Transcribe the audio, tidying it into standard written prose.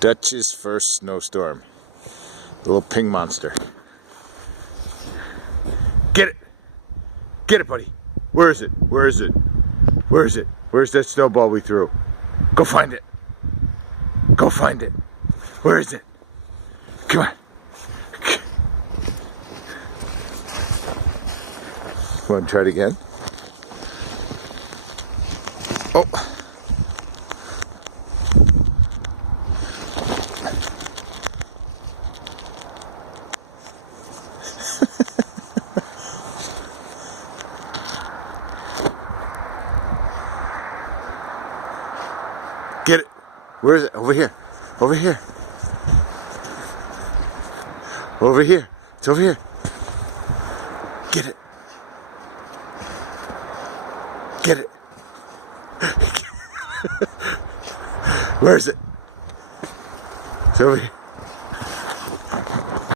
Dutch's first snowstorm. The little ping monster. Get it! Get it, buddy! Where is it? Where is it? Where is it? Where's that snowball we threw? Go find it! Go find it! Where is it? Come on! Want to try it again? Oh! Get it! Where is it? Over here! Over here! Over here! It's over here! Get it! Get it! Where is it? It's over here.